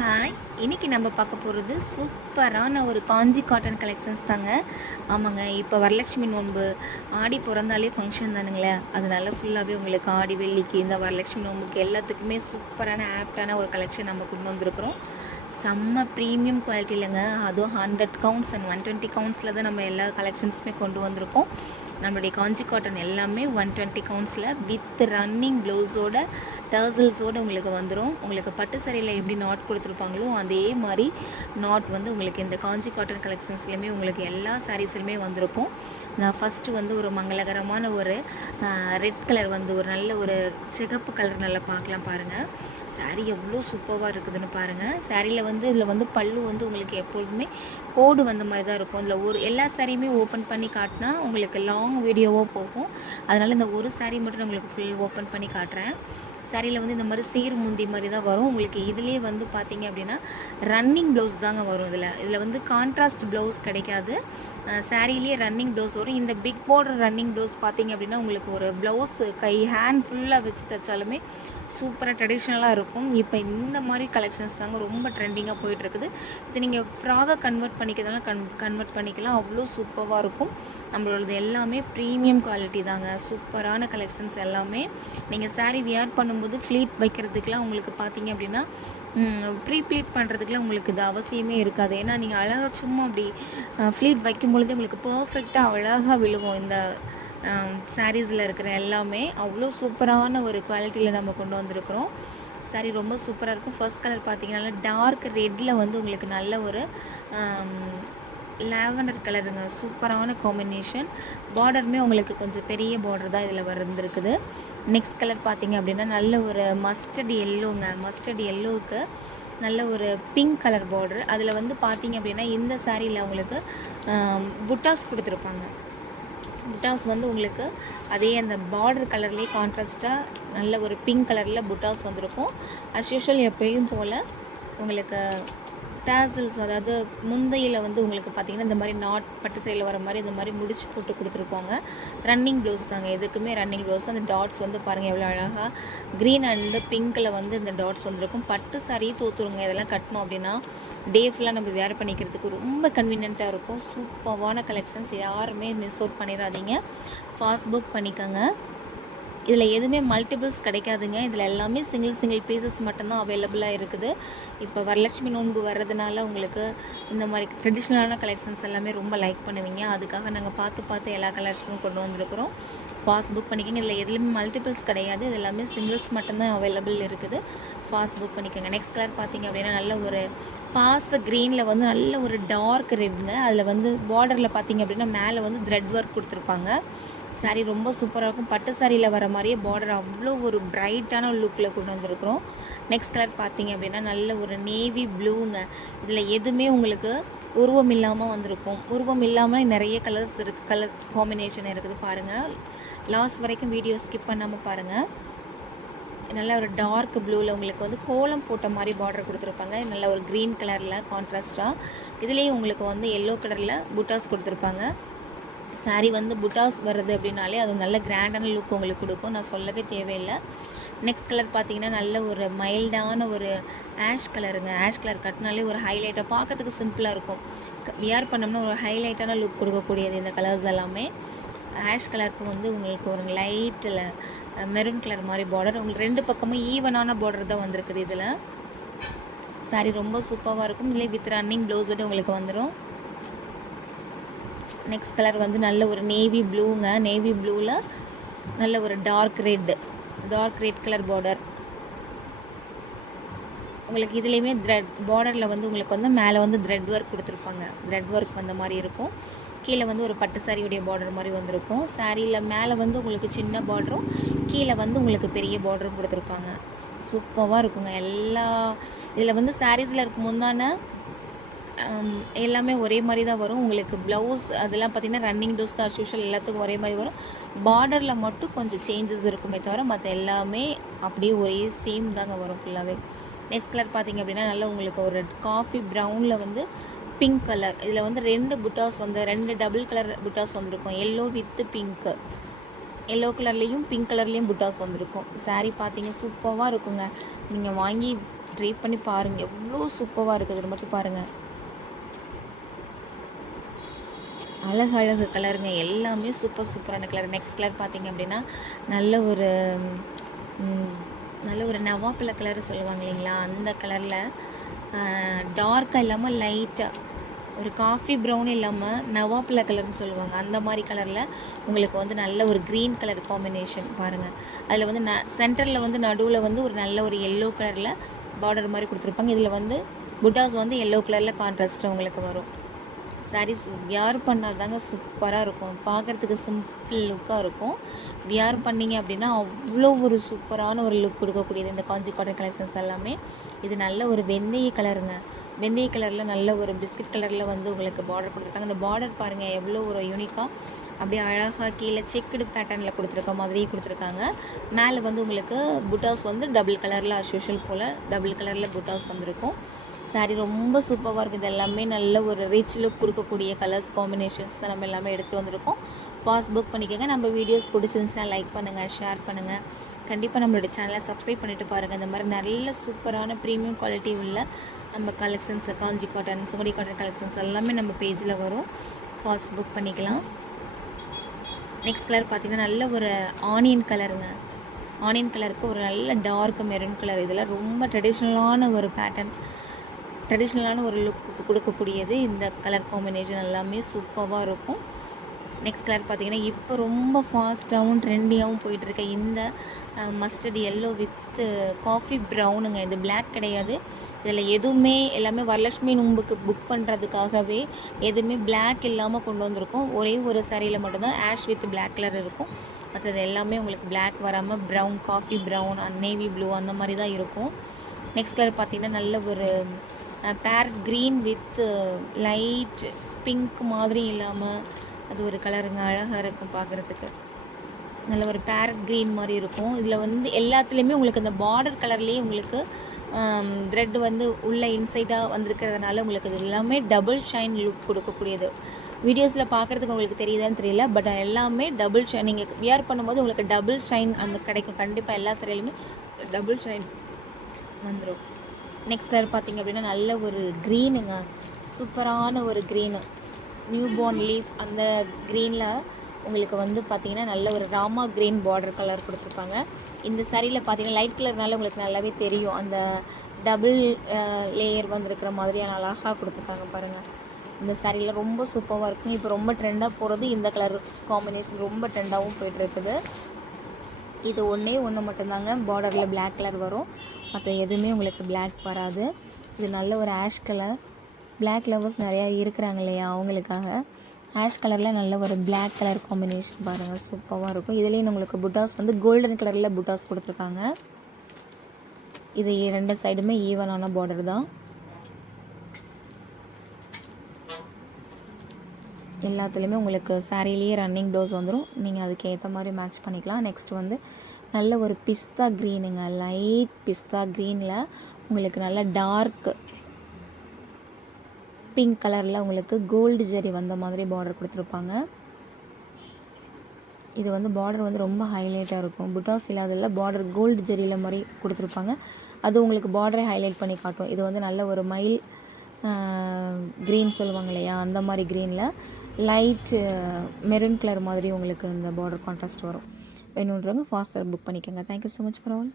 Hi, இன்றைக்கி நம்ம பார்க்க போகிறது சூப்பரான ஒரு காஞ்சி காட்டன் கலெக்ஷன்ஸ் தாங்க. ஆமாங்க, இப்போ வரலட்சுமி நோன்பு ஆடி பிறந்தாலே ஃபங்க்ஷன் தானுங்களே, அதனால ஃபுல்லாகவே உங்களுக்கு ஆடி வெள்ளிக்கு இந்த வரலட்சுமி நோன்புக்கு எல்லாத்துக்குமே சூப்பரான ஆப்டான ஒரு கலெக்ஷன் நம்ம கொண்டு வந்திருக்கிறோம். செம்ம ப்ரீமியம் குவாலிட்டியிலங்க, அதுவும் 100 கவுண்ட்ஸ் அண்ட் 120 கவுண்ட்ஸில் தான் நம்ம எல்லா கலெக்ஷன்ஸுமே கொண்டு வந்திருக்கோம். நம்மளுடைய காஞ்சி காட்டன் எல்லாமே 120 கவுண்ட்ஸில் வித் ரன்னிங் ப்ளவுஸோட டர்சல்ஸோடு உங்களுக்கு வந்துடும். உங்களுக்கு பட்டு சரியில் எப்படி நாட் கொடுத்துருப்பாங்களோ அதே மாதிரி நாட் வந்து உங்களுக்கு இந்த காஞ்சி காட்டன் கலெக்ஷன்ஸ்லையுமே உங்களுக்கு எல்லா சாரீஸ்லையுமே வந்திருக்கும். நான் ஃபஸ்ட்டு வந்து ஒரு மங்களகரமான ஒரு ரெட் கலர் வந்து ஒரு நல்ல ஒரு சிகப்பு கலர் நல்லா பார்க்கலாம் பாருங்கள். சாரீ எவ்வளோ சூப்பராக இருக்குதுன்னு பாருங்கள். சாரியில் வந்து இதில் வந்து பல்லு வந்து உங்களுக்கு எப்பொழுதுமே கோடு வந்த மாதிரி தான் இருக்கும். இதில் ஒரு எல்லா சாரியுமே ஓப்பன் பண்ணி காட்டினா உங்களுக்கு லாங் வீடியோவாக போகும். அதனால் இந்த ஒரு சாரீ மட்டும் நான் உங்களுக்கு ஃபுல் ஓப்பன் பண்ணி காட்டுறேன். சாரியில் வந்து இந்த மாதிரி சீர் முந்தி மாதிரி தான் வரும். உங்களுக்கு இதுலேயே வந்து பார்த்தீங்க அப்படின்னா ரன்னிங் ப்ளவுஸ் தாங்க வரும். இதில் வந்து கான்ட்ராஸ்ட் ப்ளவுஸ் கிடைக்காது. சாரிலேயே ரன்னிங் ப்ளவுஸ் வரும். இந்த பிக் பார்டர் ரன்னிங் ப்ளவுஸ் பார்த்தீங்க அப்படின்னா உங்களுக்கு ஒரு ப்ளவுஸ் கை ஹேண்ட் ஃபுல்லாக வச்சு தைச்சாலுமே சூப்பராக ட்ரெடிஷ்னலாக இருக்கும். இப்போ இந்த மாதிரி கலெக்ஷன்ஸ் தாங்க ரொம்ப ட்ரெண்டிங்காக போயிட்டுருக்குது. இது நீங்கள் ஃப்ராகாக கன்வெர்ட் பண்ணிக்கிறதுனால கன்வெர்ட் பண்ணிக்கலாம். அவ்வளோ சூப்பராக இருக்கும். நம்மளோடது எல்லாமே ப்ரீமியம் குவாலிட்டி தாங்க. சூப்பரான கலெக்ஷன்ஸ் எல்லாமே நீங்கள் சாரீ வியர் பண்ணும்போது ஃப்ளீட் வைக்கிறதுக்கெலாம் உங்களுக்கு பார்த்தீங்க அப்படின்னா ப்ளீட் பண்ணுறதுக்குலாம் உங்களுக்கு இது அவசியமே இருக்காது. ஏன்னா நீங்கள் அழகாக சும்மா அப்படி ஃப்ளீட் வைக்கும் பொழுதே உங்களுக்கு பர்ஃபெக்டாக அழகாக விழுகும். இந்த சாரீஸில் இருக்கிற எல்லாமே அவ்வளோ சூப்பரான ஒரு குவாலிட்டியில் நம்ம கொண்டு வந்திருக்கிறோம். சாரீ ரொம்ப சூப்பராக இருக்கும். ஃபர்ஸ்ட் கலர் பார்த்தீங்கன்னா டார்க் ரெட்டில் வந்து உங்களுக்கு நல்ல ஒரு லாவெண்டர் கலருங்க, சூப்பரான காம்பினேஷன். பார்டருமே உங்களுக்கு கொஞ்சம் பெரிய பார்டர் தான் இதில் வந்துருக்குது. நெக்ஸ்ட் கலர் பார்த்தீங்க அப்படின்னா நல்ல ஒரு மஸ்டர்ட் எல்லோங்க. மஸ்டர்ட் எல்லோவுக்கு நல்ல ஒரு பிங்க் கலர் பார்டர். அதில் வந்து பார்த்தீங்க அப்படின்னா இந்த சாரியில் உங்களுக்கு புட்டாஸ் கொடுத்துருப்பாங்க. புட்டாஸ் வந்து உங்களுக்கு அதே அந்த பார்டர் கலர்லேயே கான்ட்ராஸ்ட்டாக நல்ல ஒரு பிங்க் கலரில் புட்டாஸ் வந்திருக்கும். அஸ் யூஷுவல் எப்பயும் போல் உங்களுக்கு டேசல்ஸ், அதாவது முந்தையில் வந்து உங்களுக்கு பார்த்திங்கன்னா இந்த மாதிரி நாட் பட்டு சைடில் வர மாதிரி இந்த மாதிரி முடிச்சு போட்டு கொடுத்துருப்பாங்க. ரன்னிங் ப்ளவுஸ் தாங்க, எதுக்குமே ரன்னிங் ப்ளவுஸ். அந்த டாட்ஸ் வந்து பாருங்கள் எவ்வளோ அழகாக க்ரீன் அண்டு பிங்க்கில் வந்து இந்த டாட்ஸ் வந்துருக்கும். பட்டு சாரியே தோற்றுருங்க. இதெல்லாம் கட்டணும் அப்படின்னா டே ஃபுல்லாக நம்ம வேர் பண்ணிக்கிறதுக்கு ரொம்ப கன்வீனியண்ட்டாக இருக்கும். சூப்பரான கலெக்ஷன்ஸ், யாருமே மிஸ் அவுட் பண்ணிடாதீங்க. ஃபாஸ்ட் புக் பண்ணிக்கோங்க. இதில் எதுவுமே மல்டிபிள்ஸ் கிடைக்காதுங்க. இதில் எல்லாமே சிங்கிள் பீசஸ் மட்டும்தான் அவைலபிளாக இருக்குது. இப்போ வரலட்சுமி நோன்பு வர்றதுனால உங்களுக்கு இந்த மாதிரி ட்ரெடிஷ்னலான கலெக்ஷன்ஸ் எல்லாமே ரொம்ப லைக் பண்ணுவீங்க. அதுக்காக நாங்கள் பார்த்து எல்லா கலெக்ஷனும் கொண்டு வந்திருக்கிறோம். ஃபாஸ்ட் புக் பண்ணிக்கோங்க. இதில் எதுலையுமே மல்டிபிள்ஸ் கிடையாது. இது எல்லாமே சிங்கிள்ஸ் மட்டும்தான் அவைலபிள் இருக்குது. ஃபாஸ்ட் புக் பண்ணிக்கோங்க. நெக்ஸ்ட் கலர் பார்த்தீங்க அப்படின்னா நல்ல ஒரு பாஸ் க்ரீனில் வந்து நல்ல ஒரு டார்க் ரெட்டுங்க. அதில் வந்து பார்டரில் பார்த்தீங்க அப்படின்னா மேலே வந்து த்ரெட் ஒர்க் கொடுத்துருப்பாங்க. சாரீ ரொம்ப சூப்பராக இருக்கும். பட்டு சாரியில் வர மாதிரியே பார்டர் அவ்வளோ ஒரு பிரைட்டான லுக்கில் கொண்டு வந்திருக்கிறோம். நெக்ஸ்ட் கலர் பார்த்தீங்க அப்படின்னா நல்ல ஒரு நேவி ப்ளூங்க. இதில் எதுவுமே உங்களுக்கு உருவம் இல்லாமல் வந்திருக்கும். உருவம் இல்லாமல் நிறைய கலர்ஸ் இருக்குது, கலர் காம்பினேஷன் இருக்குது பாருங்கள். லாஸ்ட் வரைக்கும் வீடியோ ஸ்கிப் பண்ணாமல் பாருங்கள். நல்ல ஒரு டார்க் ப்ளூவில் உங்களுக்கு வந்து கோலம் போட்ட மாதிரி பார்டர் கொடுத்துருப்பாங்க. நல்ல ஒரு க்ரீன் கலரில் கான்ட்ராஸ்ட்டாக. இதுலேயும் உங்களுக்கு வந்து எல்லோ கலரில் புட்டாஸ் கொடுத்துருப்பாங்க. சாரீ வந்து புட்டாஸ் வருது அப்படின்னாலே அது நல்ல கிராண்டான லுக் உங்களுக்கு கொடுக்கும். நான் சொல்லவே தேவையில்லை. நெக்ஸ்ட் கலர் பார்த்தீங்கன்னா நல்ல ஒரு மைல்டான ஒரு ஆஷ் கலருங்க. ஆஷ் கலர் கட்டினாலே ஒரு ஹைலைட்டாக பார்க்கறதுக்கு சிம்பிளாக இருக்கும். வியர் பண்ணோம்னா ஒரு ஹைலைட்டான லுக் கொடுக்கக்கூடியது இந்த கலர்ஸ் எல்லாமே. ஆஷ் கலருக்கு வந்து உங்களுக்கு ஒரு லைட்டில் மெரூன் கலர் மாதிரி பார்டர். உங்களுக்கு ரெண்டு பக்கமும் ஈவனான பார்டர் தான் வந்திருக்குது. இதில் சாரீ ரொம்ப சூப்பராக இருக்கும். இதிலே வித் ரன்னிங் ப்ளவுஸோடு உங்களுக்கு வந்துடும். நெக்ஸ்ட் கலர் வந்து நல்ல ஒரு நேவி ப்ளூங்க. நேவி ப்ளூவில் நல்ல ஒரு டார்க் ரெட் கலர் பார்டர். உங்களுக்கு இதுலேயுமே பார்டரில் வந்து உங்களுக்கு வந்து மேலே வந்து த்ரெட் ஒர்க் கொடுத்துருப்பாங்க. த்ரெட் ஒர்க் வந்த மாதிரி இருக்கும். கீழே வந்து ஒரு பட்டு சாரியுடைய பார்டர் மாதிரி வந்திருக்கும். சாரியில் மேலே வந்து உங்களுக்கு சின்ன பார்டரும் கீழே வந்து உங்களுக்கு பெரிய பார்டரும் கொடுத்துருப்பாங்க. சூப்பராக இருக்குங்க. இதில் வந்து சாரீஸில் இருக்க முந்தான எல்லாமே ஒரே மாதிரி தான் வரும். உங்களுக்கு ப்ளவுஸ் அதெல்லாம் பார்த்திங்கன்னா ரன்னிங் ப்ளவுஸ் தான் யூஷுவல் எல்லாத்துக்கும் ஒரே மாதிரி வரும். பார்டரில் மட்டும் கொஞ்சம் சேஞ்சஸ் இருக்குமே தவிர மற்ற எல்லாமே அப்படியே ஒரே சேம் தாங்க வரும் ஃபுல்லாகவே. நெக்ஸ்ட் கலர் பார்த்திங்க அப்படின்னா நல்லா உங்களுக்கு ஒரு காஃபி ப்ரௌனில் வந்து பிங்க் கலர். இதில் வந்து ரெண்டு டபுள் கலர் புட்டாஸ் வந்திருக்கும். Yellow with pink. எல்லோ கலர்லேயும் பிங்க் கலர்லேயும் புட்டாஸ் வந்திருக்கும். சாரீ பார்த்தீங்க சூப்பராக இருக்குங்க. நீங்கள் வாங்கி ட்ரீப் பண்ணி பாருங்கள், எவ்வளோ சூப்பராக இருக்குது. இது மட்டும் பாருங்கள், அழகு கலருங்க, எல்லாமே சூப்பரான கலர். நெக்ஸ்ட் கலர் பார்த்தீங்க அப்படின்னா நல்ல ஒரு நவாப்பழ கலர் சொல்லுவாங்க இல்லைங்களா, அந்த கலரில் டார்க்காக இல்லாமல் லைட்டாக ஒரு காஃபி ப்ரௌன் இல்லாமல் நவாப்பழ கலர்னு சொல்லுவாங்க, அந்த மாதிரி கலரில் உங்களுக்கு வந்து நல்ல ஒரு க்ரீன் கலர் காம்பினேஷன் பாருங்கள். அதில் வந்து சென்டரில் வந்து நடுவில் வந்து ஒரு நல்ல ஒரு எல்லோ கலரில் பார்டர் மாதிரி கொடுத்துருப்பாங்க. இதில் வந்து புட்டாஸ் வந்து எல்லோ கலரில் கான்ட்ராஸ்ட்டாக உங்களுக்கு வரும். சாரீஸ் வியர் பண்ணால் தாங்க சூப்பராக இருக்கும், பார்க்குறதுக்கு சிம்பிள் லுக்காக இருக்கும். வியர் பண்ணிங்க அப்படின்னா அவ்வளோ ஒரு சூப்பரான ஒரு லுக் கொடுக்கக்கூடியது இந்த காஞ்சி காட்டன் கலெக்ஷன்ஸ் எல்லாமே. இது நல்ல ஒரு வெந்தய கலருங்க, வெந்தய கலரில் நல்ல ஒரு பிஸ்கட் கலரில் வந்து உங்களுக்கு பார்டர் கொடுத்துருக்காங்க. இந்த பார்டர் பாருங்கள் எவ்வளோ ஒரு யூனிக்காக அப்படியே அழகாக கீழே செக்குடு பேட்டர்னில் கொடுத்துருக்க மாதிரியே கொடுத்துருக்காங்க. மேலே வந்து உங்களுக்கு புட்டாஸ் வந்து டபுள் கலரில் அஸ்யூஷுவல் போல் டபுள் கலரில் புட்டாஸ் வந்திருக்கும். சாரீ ரொம்ப சூப்பராக இருக்குது. இது எல்லாமே நல்ல ஒரு ரிச் லுக் கொடுக்கக்கூடிய கலர்ஸ் காம்பினேஷன்ஸ் தான் நம்ம எல்லாமே எடுத்துகிட்டு வந்திருக்கோம். ஃபாஸ்ட் புக் பண்ணிக்கோங்க. நம்ம வீடியோஸ் பிடிச்சிருந்துச்சுன்னா லைக் பண்ணுங்கள், ஷேர் பண்ணுங்கள். கண்டிப்பாக நம்மளோட சேனலை சப்ஸ்கிரைப் பண்ணிவிட்டு பாருங்கள். இந்த மாதிரி நல்ல சூப்பரான ப்ரீமியம் குவாலிட்டி உள்ள நம்ம கலெக்ஷன்ஸ், காஞ்சி காட்டன், சுமடி காட்டன் கலெக்ஷன்ஸ் எல்லாமே நம்ம பேஜில் வரும். ஃபாஸ்ட் புக் பண்ணிக்கலாம். நெக்ஸ்ட் கலர் பார்த்திங்கன்னா நல்ல ஒரு ஆனியன் கலருங்க. ஆனியன் கலருக்கு ஒரு நல்ல டார்க் மெரூன் கலர். இதெல்லாம் ரொம்ப ட்ரெடிஷ்னலான ஒரு பேட்டர்ன், ட்ரெடிஷ்னலான ஒரு லுக் கொடுக்கக்கூடியது. இந்த கலர் காம்பினேஷன் எல்லாமே சூப்பராக இருக்கும். நெக்ஸ்ட் கலர் பார்த்திங்கன்னா இப்போ ரொம்ப ஃபாஸ்ட்டாகவும் ட்ரெண்டியாகவும் போயிட்டுருக்க இந்த மஸ்டர்ட் எல்லோ வித் காஃபி ப்ரௌனுங்க. இது பிளாக் கிடையாது. இதில் எதுவுமே எல்லாமே வரலட்சுமி நோம்புக்கு புக் பண்ணுறதுக்காகவே எதுவுமே பிளாக் இல்லாமல் கொண்டு வந்திருக்கோம். ஒரே ஒரு சாரியில் மட்டும்தான் ஆஷ் வித் பிளாக் கலர் இருக்கும். மற்றது எல்லாமே உங்களுக்கு பிளாக் வராமல் brown, coffee brown, navy blue அந்த மாதிரி தான் இருக்கும். நெக்ஸ்ட் கலர் பார்த்திங்கன்னா நல்ல ஒரு farad green with light pink மாதிரி இல்லாமல் அது ஒரு கலருங்க, அழகாக இருக்கும் பார்க்குறதுக்கு. நல்ல ஒரு பேரட் க்ரீன் மாதிரி இருக்கும். இதில் வந்து எல்லாத்துலேயுமே உங்களுக்கு அந்த பார்டர் கலர்லேயே உங்களுக்கு த்ரெட் வந்து உள்ள இன்சைடாக வந்திருக்கிறதுனால உங்களுக்கு இது எல்லாமே டபுள் ஷைன் லுக் கொடுக்கக்கூடியது. வீடியோஸில் பார்க்குறதுக்கு உங்களுக்கு தெரியுதான்னு தெரியல, பட் எல்லாமே டபுள் ஷைன். நீங்கள் வியர் பண்ணும்போது உங்களுக்கு டபுள் ஷைன் அந்த கிடைக்கும். கண்டிப்பாக எல்லா சரியிலுமே டபுள் ஷைன் வந்துடும். நெக்ஸ்ட் கலர் பார்த்திங்க அப்படின்னா நல்ல ஒரு க்ரீனுங்க, சூப்பரான ஒரு க்ரீனு, நியூ பார்ன் லீஃப் அந்த க்ரீனில் உங்களுக்கு வந்து பார்த்திங்கன்னா நல்ல ஒரு ராமா க்ரீன் பார்டர் கலர் கொடுத்துருப்பாங்க. இந்த சாரியில் பார்த்திங்கன்னா லைட் கலர்னால உங்களுக்கு நல்லாவே தெரியும், அந்த டபுள் லேயர் வந்துருக்கிற மாதிரியான அழகாக கொடுத்துருக்காங்க பாருங்கள். இந்த சாரியில் ரொம்ப சூப்பராக இருக்கும். இப்போ ரொம்ப ட்ரெண்டாக போகிறது இந்த கலர் காம்பினேஷன், ரொம்ப ட்ரெண்டாகவும் போய்ட்டுருக்குது. இது ஒன்று மட்டும்தாங்க பார்டரில் பிளாக் கலர் வரும், மற்ற எதுவுமே உங்களுக்கு பிளாக் வராது. இது நல்ல ஒரு ஆஷ் கலர். பிளாக் லவர்ஸ் நிறையா இருக்கிறாங்க இல்லையா, அவங்களுக்காக ஆஷ் கலரில் நல்ல ஒரு பிளாக் கலர் காம்பினேஷன் பாருங்கள், சூப்பராக இருக்கும். இதுலேயும் உங்களுக்கு புட்டாஸ் வந்து கோல்டன் கலரில் புட்டாஸ் கொடுத்துருக்காங்க. இது ரெண்டு சைடுமே ஈவனான பார்டர் தான். எல்லாத்துலேயுமே உங்களுக்கு சாரிலேயே ரன்னிங் ப்ளவுஸ் வந்துடும், நீங்கள் அதுக்கு ஏற்ற மாதிரி மேட்ச் பண்ணிக்கலாம். நெக்ஸ்ட் வந்து நல்ல ஒரு பிஸ்தா க்ரீனுங்க, லைட் பிஸ்தா க்ரீனில் உங்களுக்கு நல்ல டார்க் பிங்க் கலரில் உங்களுக்கு கோல்டு ஜெரி வந்த மாதிரி பார்டர் கொடுத்துருப்பாங்க. இது வந்து பார்டர் வந்து ரொம்ப ஹைலைட்டாக இருக்கும். புட்டாஸ் இல்லாததில் பார்டர் கோல்டு ஜெரியில் மாதிரி கொடுத்துருப்பாங்க, அது உங்களுக்கு பார்டரை ஹைலைட் பண்ணி காட்டும். இது வந்து நல்ல ஒரு மயில் க்ரீன் சொல்லுவாங்க இல்லையா, அந்த மாதிரி க்ரீனில் லைட் மெரூன் கலர் மாதிரி உங்களுக்கு இந்த பார்டர் கான்ட்ராஸ்ட் வரும். வேணுன்றவங்க ஃபாஸ்ட்டாக புக் பண்ணிக்கோங்க. Thank you so much for all.